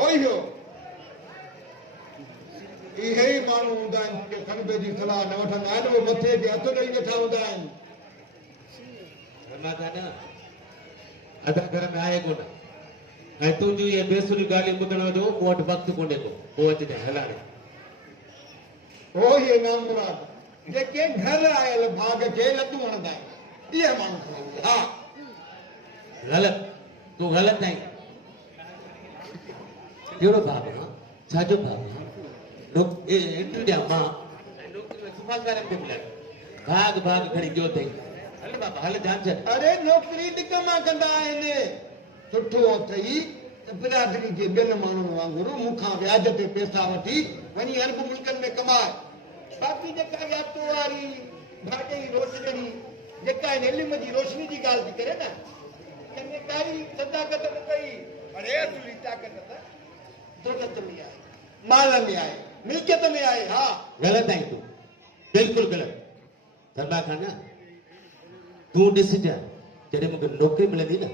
ओयो इहे माण्हू हूंदा आहिनि के खणबे जी सलाह न वठंदा आहिनि उहे मथे ते हथ ॾेई वेठा हूंदा आहिनि अदा घर में आए कोन ऐं तुंहिंजूं इहे बेसुरी ॻाल्हियूं ॿुधण जो मूं वटि वक़्तु कोन्हे को पोइ अचिजांइ हलाणे ओ ये नाम मुराद जेके घर आयल भाग खे लॾूं हणंदा आहिनि इहे माण्हू खणनि हा ग़लति तूं ग़लति आहीं कहिड़ो भाग आहे छाजो भाग आहे इंटरव्यू ॾियां मां नौकरी में सुभाणे खे मिलाए भाग खणी कयो अथई हल बाबा हल जांच अरे नौकरी निकमा कंदा आहिनि सुठो अथई बिरादरी जे ॿियनि माण्हुनि वांगुरु मूंखां व्याज ते पैसा वठी वञी अरब मुल्कनि में कमाए बाक़ी जेका यातो वारी भाॼी रोशनी जेका इल्म जी रोशनी जी ॻाल्हि थी करे न कने काई सदाकत न कई अरे असली ताकत त दौलत में आहे माल में आहे मिल्कियत में आहे हा ग़लति आहीं तूं बिल्कुलु ग़लति सरबा खान तूं ॾिसजां जॾहिं मूंखे नौकरी मिलंदी न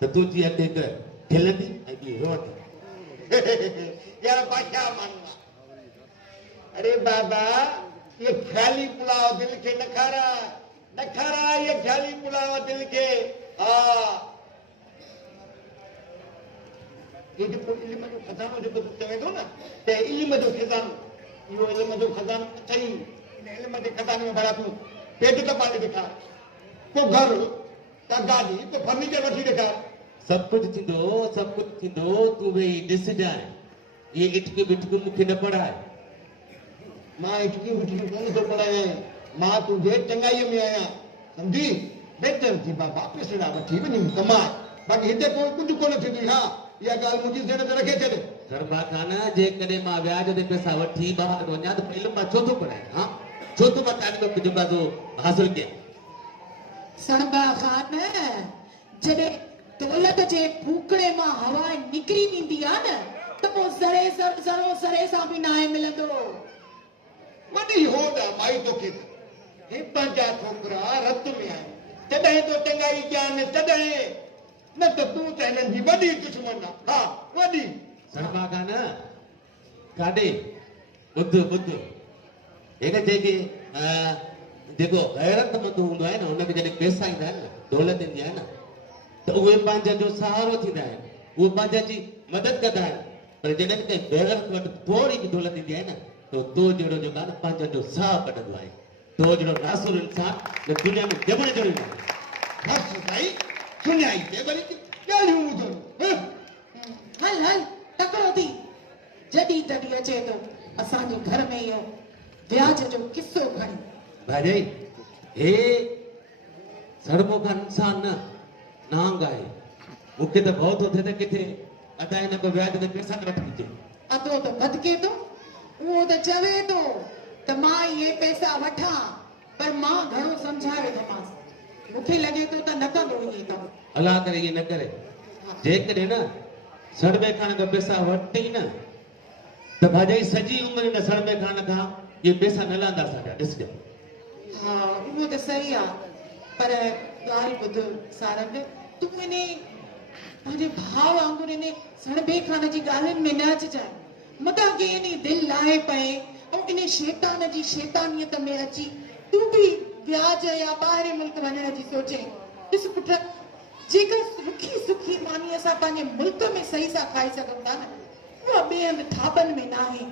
त तुंहिंजी अॻिते हिकु खिलंदी ऐं ॿी रोटी यार बादशाह माण्हू अरे बाबा ये ख्याली पुलाव दिल के न खारा ये ख्याली पुलाव दिल के हाँ ये जो इल्म जो खजानो जो चवे थो न ते इल्म जो खजानो इहो इल्म जो खजानो अथई इन इल्म जे खजाने में भला तूं पेट त पाले ॾेखार को घर का गाॾी को फर्नीचर वठी ॾेखार सभु कुझु थींदो तूं वेही ॾिसजांइ इहे इटकियूं बिटकियूं मूंखे न पढ़ाए मां इटकियूं बिटकियूं कोन थो पढ़ायां मां तुंहिंजे चङाईअ में आहियां सम्झी बहितर थी बाबा पैसा वठी वञी कमाए बाक़ी हिते कुझु कोन थींदी हा इहा ॻाल्हि मुंहिंजी ज़हन ते रखे छॾ सरबा खान जेकॾहिं मां व्याज ते पैसा वठी ॿाहिरि वञा त इल्म मां छो थो पढ़ायां हा छो थो मां तालीम जुबादो हासिल कयां सरबा खान जॾहिं दौलत जे फूकड़े मां हवा निकिरी वेंदी आहे न त पोइ ज़रो सरे सां बि न आहे मिलंदो वॾी होड़ आहे माई तोखे हे पंहिंजा छोकिरा रत में आहिनि तॾहिं तो चङाई ॼाण तॾहिं न त तूं त हिननि जी वॾी दुश्मन आहे हा वॾी सरबा खान काॾे ॿुध हिन जेको गैरतमंद हूंदो आहे न हुनखे जॾहिं पैसा ईंदा आहिनि न दौलत ईंदी आहे न त उहे पंहिंजा जो सहारो थींदा आहिनि उहे पंहिंजा जी मदद कंदा आहिनि पर जॾहिं कंहिं गैरत वटि थोरी बि दौलत ईंदी आहे न त तो जहिड़ो जेको आहे न पंहिंजा जो साह कढंदो आहे तो जहिड़ो नासुर इंसान न दुनिया में ॼमण जो ईंदो आहे बस साईं सुञाई ते वरी ॻाल्हियूं ॿुधो हल तकड़ो थी जॾहिं अचे थो असांजे घर में इहो व्याज जो किस्सो खणी भाॼाई हे सड़बो खां इंसान न नांग आहे मूंखे त भउ थो थिए त किथे अदा हिन को व्याज ते पैसा न वठी अचे अदो त बदके थो उहो त चवे थो त मां इहे पैसा वठां पर मां घणो सम्झाए वेंदोमांसि मूंखे लॻे थो त न कंदो इहे कमु अलाह करे इहे न करे जेकॾहिं न सड़बे खान खां पैसा वठी न त भाॼाई सॼी उमिरि न सड़बे खान खां इहे पैसा न लहंदा असांजा ॾिसजो हा उहो त सही आहे पर ॻाल्हि ॿुध सारंग तूं इने पंहिंजे भाउ वांगुरु इने सड़बे खान जी ॻाल्हियुनि में न अचिजांइ मता के इने दिलि लाहे पए ऐं इने शैतान जी शैतानियत में अची तूं बि व्याज या ॿाहिरि मुल्क वञण जी सोचे ॾिस पुट जेकर रुखी सुखी मानी असां पंहिंजे मुल्क में सही सां खाई सघूं था न उहा ॿिए हंधि थाबनि में न आहे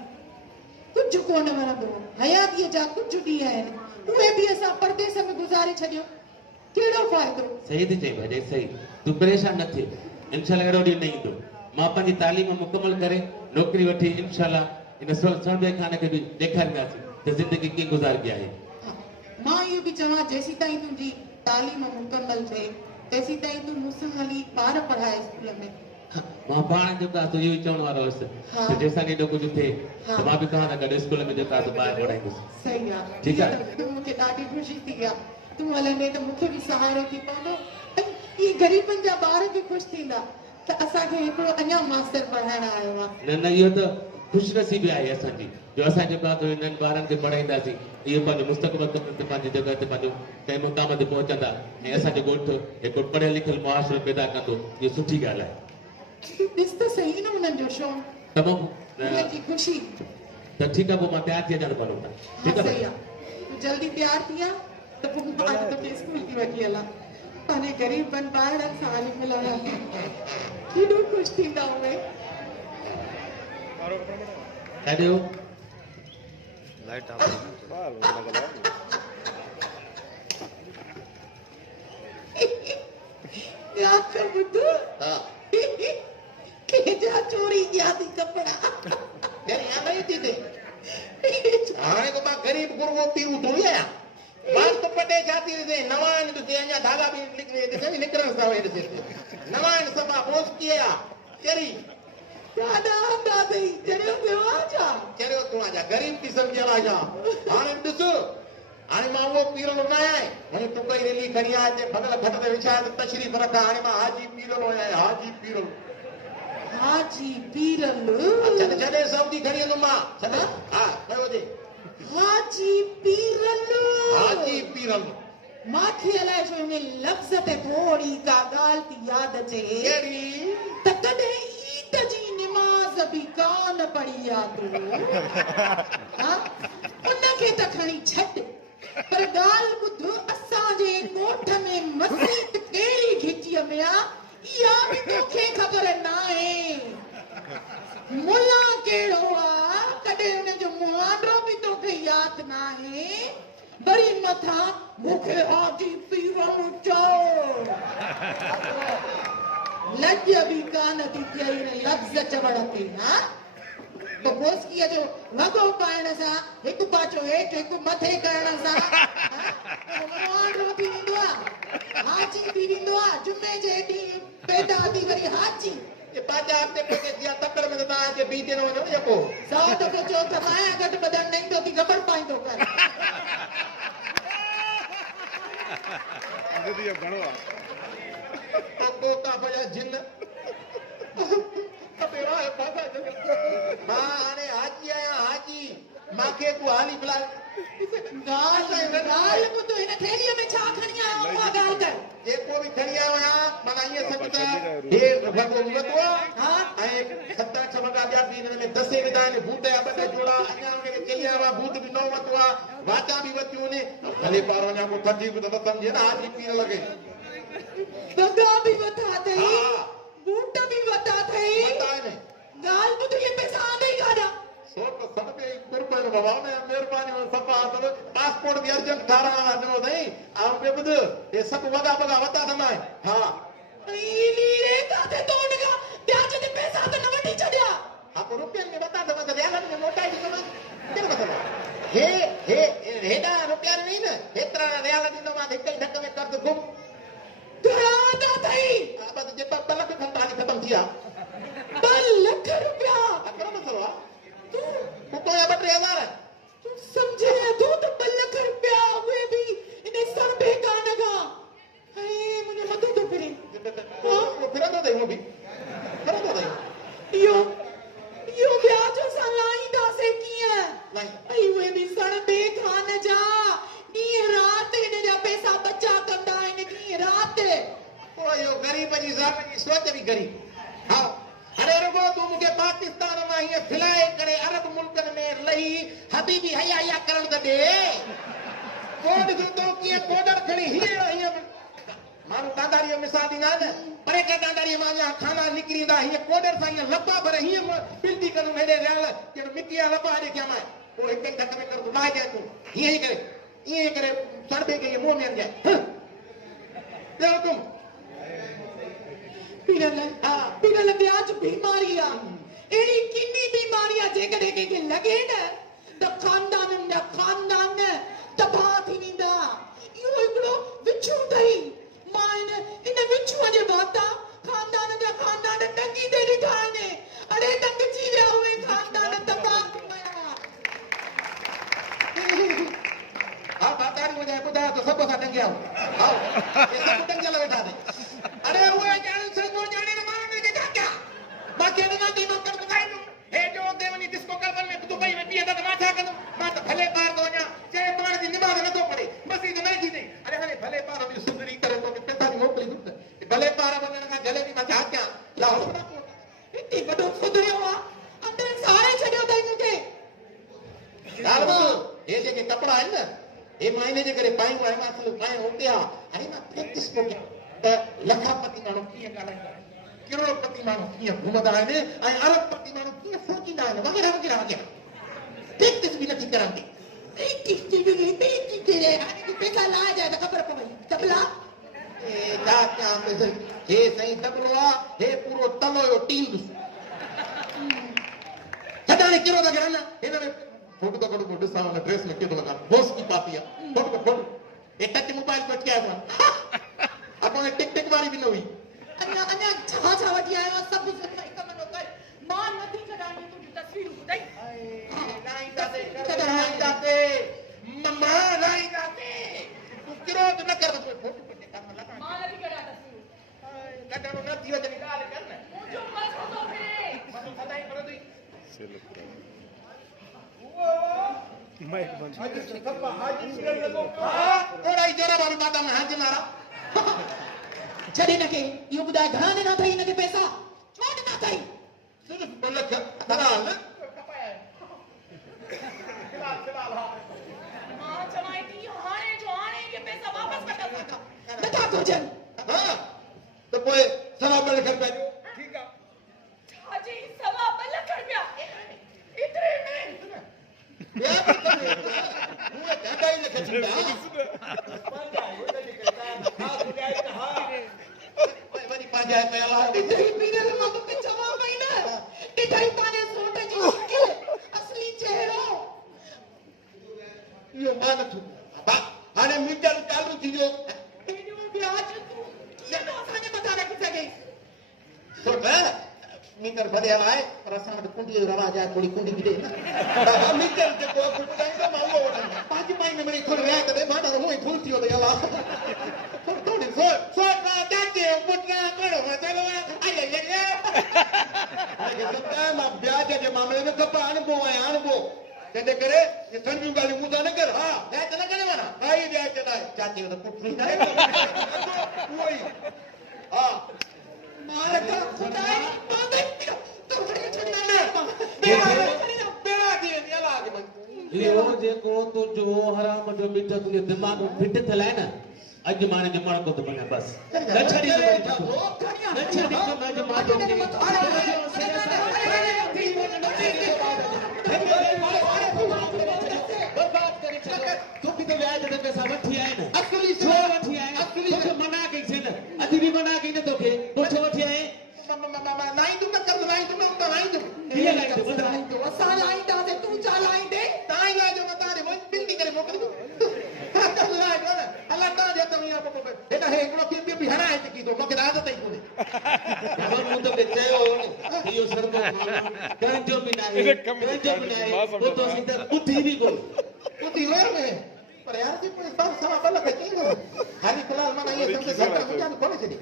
कुझु कोन वणंदो हयातीअ जा कुझु ॾींहं आहिनि उहे बि असां परदेस में गुज़ारे छॾियो कहिड़ो फ़ाइदो सही थी चई भाॼाई सही तूं परेशान न थिए इंशाल्लाह अहिड़ो ॾींहुं न ईंदो मां पंहिंजी तालीम मुकमल करे नौकरी वठी इंशाल्लाह इन सड़बे खान खे बि ॾेखारींदासीं त ज़िंदगी कीअं गुज़ारबी आहे मां इहो बि चवां जेसीं ताईं तुंहिंजी तालीम मुकमल थिए तेसीं ताईं तूं मूंसां हली ॿार पढ़ाए स्कूल में मां पाण जेका इहो ई चवण वारो हुयुसि त जेसां एॾो कुझु थिए त मां बि तव्हां सां गॾु स्कूल में जेका ॿाहिरि पढ़ाईंदुसि सही आहे ठीकु आहे तूं मूंखे ॾाढी ख़ुशी थी आहे तूं हलंदे त मूंखे बि सहारो थी पवंदो इहे ग़रीबनि जा ॿार बि ख़ुशि थींदा त असांखे हिकिड़ो अञा मास्टर पढ़ाइण आयो आहे। न इहो त ख़ुशनसीबी आहे असांजी जो असां जेको आहे हिननि ॿारनि खे पढ़ाईंदासीं इहो पंहिंजो मुस्तक़बिल ते पंहिंजी जॻह ते पंहिंजो कंहिं मुक़ाम ते पहुचंदा ऐं असांजो ॻोठ हिकिड़ो पढ़ियल लिखियल मुआशिरो पैदा कंदो इहो सुठी ॻाल्हि आहे। ॾिस त सही न उन्हनि जो शौक़ु, तमामु उन्हनि जी ख़ुशी। त ठीकु आहे पोइ मां तयारु थी अचां भलो ठीकु हाँ, सही आहे आहे। तूं जल्दी तयार थी आ त पोइ मां तोखे स्कूल थी वठी हलां। पंहिंजे ग़रीबनि ॿारनि सां हली मिलण केॾो ख़ुशि थींदा उहे। काॾे हो लाइट ऑफ या कर बुद्धू हा के जा चोरी किया थी कपड़ा यार यहाँ नहीं थी थे हाणे को मां गरीब गुरु पीऊ थोड़ी आया बात तो पटे जाती रे नवान तो जे अञा धागा भी निकरे निकरण सा वे रे नवान सभा बोस किया केरी दादा दादी जरियो पियो आजा चरियो तू आजा गरीब की समझ आजा हाणे ॾिस हाणे मां वो पीरल न आया हाणे तू कई रेली खणी आ जे भगल घट ते विछा तशरीफ रखा हाणे मां हाजी पीरल आया हाजी पीरल हाजी पीरल अच्छा जॾे सब्जी खणी नो मां छॾे हा कयो जे हाजी पीरल हाजी पीरल माखे अलाए छो इन लफ़्ज़ ते थोड़ी का ॻाल्हि थी यादि अचे केड़ी त कॾहिं ईद जी निमाज़ बि कान पढ़ी आ तूं हाँ? उनखे त खणी छॾ पर ॻाल्हि ॿुध असांजे ॻोठ में मस्जिद कहिड़ी घिटीअ में आ इहा बि तोखे ख़बर नाहे मुला कहिड़ो आ कॾहिं उनजो मुहांडो बि तोखे यादि नाहे वरी मथां मूंखे हाजी पीरल चओ लॼ बि कान थी थिए इन लफ़्ज़ चवण ते हा तो बोस्कीअ जो वॻो पाइण सां हिकु पाचो हेठि हिकु मथे करण सां मुहांडो थी वेंदो आहे हाजी थी वेंदो आहे जुमे जे ॾींहुं पैदा थी वरी हाजी ये पाजा आपने पके दिया तक्कर में दादा के बीते न वणो जेको 100 दफ़ो चओ त माया घटि बदन नहीं तो थी ख़बर पाईंदो कर अंदर ये घणो आहे तो कोका भया जिन अबेरा है पाजा मां हाने हाजी आया हाजी माखे तू हाली बुला ॻाल्हि ॿुध हिन थैलीअ में छा खणी आयो उहा ॻाल्हि कर जेको भी खणी आयो आहियां माना ईअं सम्झो हे वॻो वरितो हा ऐं 7-8 वॻा ॿिया बि हिन में दसे विधा आहिनि बूट जा ॿ जोड़ा अञा उनखे चली आयो आहे बूट बि नओं वरितो आहे वाचा बि वरितियूं आहिनि भले पारो अञा को थधी बि त सम्झे न हाजी पीर लॻे वॻा बि वठा अथई हा बूट बि वठा अथई वरिता आहिनि ॻाल्हि ॿुध इहे पैसा आंदे ई काॾा सो त सब में कुर्बान बाबा ने मेहरबानी सफ़ा अथव पासपोर्ट बि अर्जेंट ठाराइण लाइ ॾिनो अथई ऐं ॿियो ॿुध हे सभु वॻा वरिता अथनि हा नीरे काथे तो उनका ब्याज ते पैसा त न वठी छॾिया हा पोइ रुपयनि में वरिता अथव त रियालनि में मोटाए ॾींदोमांसि कहिड़ो मतिलबु हे हे हेॾा रुपया न न हेतिरा रियाल ॾींदोमांसि हिक ई धक में कर्ज़ गुम घणा वठा अथई हा बसि जे 2 लख खनि हाणे ख़तमु थी विया 2 लख रुपया कहिड़ो मसइलो आहे तू कुतो या 2-3 तू समझे तू त 2 लख रुपया उहे भी इन सण बेकान खां ऐ मुझे मथो तो फिरे वो फिरंदो अथई उहो बि फिरंदो अथई इहो ब्याज सां लाहींदासीं कीअं ऐं उहे बि सण बेकान जा ॾींहं राति हिन जा पैसा बचा कंदा आहिनि ॾींहं राति पोइ इहो ग़रीब जी ज़ात जी सोच बि ग़रीब हा अरे रुगो तू मूंखे पाकिस्तान मां हीअं फिलाए करे अरब मुल्कनि में लही हबीबी हया करण त ॾे कोड जो तो कीअं कोडर खणी हीअं माण्हू दादारीअ मिसाल ॾींदा आहिनि परे का दादारीअ मां अञा खाना निकिरींदा हीअं कोडर सां हीअं लपा भरे हीअं पिलटी करूं हेॾे रियाल ॼण मिटी जा लपा हेॾे कयां मां पोइ हिकु ई धक में कर तूं लाहे ॾिए तूं हीअं ई करे सड़बे खे मुंहं में हणजाए ॿियो हुकुम पीरल ब्याज बीमारी आ एड़ी किन्नी बीमारी आ जेकॾहिं कंहिंखे लॻे न त खानदान तबाह थी वेंदा इहो हिकिड़ो विछू अथई मां इन विछूअ जे वाता खानदान टंगी ते ॾिठा आहिनि अड़े टंगजी विया उहे खानदान तबाह थी विया हा बातारी मुझे ॿुधायो त सभु असां टंगिया हा हे सभु टंगियल वेठा अथई अरे उहे ॼाण सॼो ॼाणे न माण्हुनि खे इतनी बड़ो फुदरियो आ अंदर सारे छडियो तई मुके ॻाल्हि ॿुधो, हे जेके कपिड़ा आहिनि न हे मां इन जे करे पायूं आहियूं असुल पाइण उते आहे हाणे मां प्रैक्टिस पियो कयां त लखापति माण्हू कीअं ॻाल्हाईंदा आहिनि करोड़पति माण्हू कीअं घुमंदा आहिनि ऐं अरबपति माण्हू कीअं सोचींदा आहिनि वग़ैरह वग़ैरह वग़ैरह प्रैक्टिस बि नथी करनि थी पैसा ला जाए तो खबर पवे तबला छा कयां हे साईं तबलो आहे हे पूरो तलो जो टीम छॾाणे कहिड़ो था करनि हिन में फोटो तो कढो ॾिसां हुन ड्रेस में केॾो लॻा बोस की पाती आहे फोटो फोटो हे टच मोबाइल पर अटकिया हुआ असां टिक टिक वारी बि न हुई अन्या छा वठी आयो सब हिक मनो कर मां नथी छडाणी तू तस्वीर ॿुधाई लाईंदासे मम्मा लाईंदासे तू किरोध न कर फोटो कटे काम लगा मां नथी कढा तस्वीर कढणो न थी वञे ॻाल्हि कर न मुंहिंजो मथो थो फिरे मथो सदाई पड़ंदी माइक बंद ओड़ा जोरा बाबू दादा में हाथ मारा छॾे न के इहो ॿुधाए घणा ॾिना अथई हिनखे पैसा छो ॾिना अथई सिर्फ 2 लख फ़िलहाल मां चवां थी हाणे जो हाणे के पैसा वापस कढा सघां नथा घुरजनि हाँ तो पोइ 2 लख रुपया ॾियो ठीक है छाजी 2 लख रुपया एतिरे में ॿिया बि करे उहे ॾाढा ई लख थींदा वरी पंहिंजा पिया ॾिठई पीरल मां मूंखे चवां पई न ॾिठई ताने सोट जी शिकिल असली चेहरो इहो मां नथो हाणे मीटर चालू थी वियो एॾो ब्याज तूं कीअं थो असांजे मथां रखी सघे सुठ मीटर भरियल आहे पर असां वटि कुंडीअ जो रवाज आहे थोरी कुंडी बि ॾे न मीटर जेको अघु ॿुधाईंदो मां उहो वठंदो 5 महीने में थोरो विया करे मां त हूअं ई फुल थी वियो त अला थोरी सोच ना चाचे पुटना करो चलो आई मां ब्याज जे मामले में कपिड़ा अणबो आहियां अणबो तंहिंजे करे ये समझूं ॻाल्हियूं मूं सां न कर हा ब्याज न करे माना भाई ब्याज न आहे चाचे जो त पुट थी आहे उहो ई हा मार का खुदाई मांगे तू खड़ी छड़ना ना बेड़ा थी वेंदी अला के इहो जेको तुंहिंजो हराम जो मीठ तुंहिंजे दिमाग़ में फिट थियल आहे न अॼु मां हिनखे मणको थो बणियां बसि न छॾींदो न छॾींदो अॼु मां तूं बि त व्याज ते पैसा वठी आए न असली छो वठी आए तोखे मना कईसीं न अॼु बि मना कई न तोखे पोइ छो वठी आए लाईंदुमि न कर लाईंदुमि न लाईंदुमि कीअं लाईंदो ॿुधाए असां लाईंदासीं तूं छा लाईंदे तव्हां ई लाइजो मां तव्हांखे बिल्डी करे मोकिलींदुमि अलाह तव्हांजे हथ में हेॾा हे हिकिड़ो ॿियो बि हराए चुकी थो मूंखे आदत ई कोन्हे मूं तोखे चयो हो न इहो सरदो कंहिंजो बि न आहे कंहिंजो बि न आहे पोइ तो सीधा ॿुधी बि कोन ॿुधी वियो में पर यार जी कोई 2 लख कीअं हाली फ़िलहाल मां इहे सम्झे सरकार खोले छॾी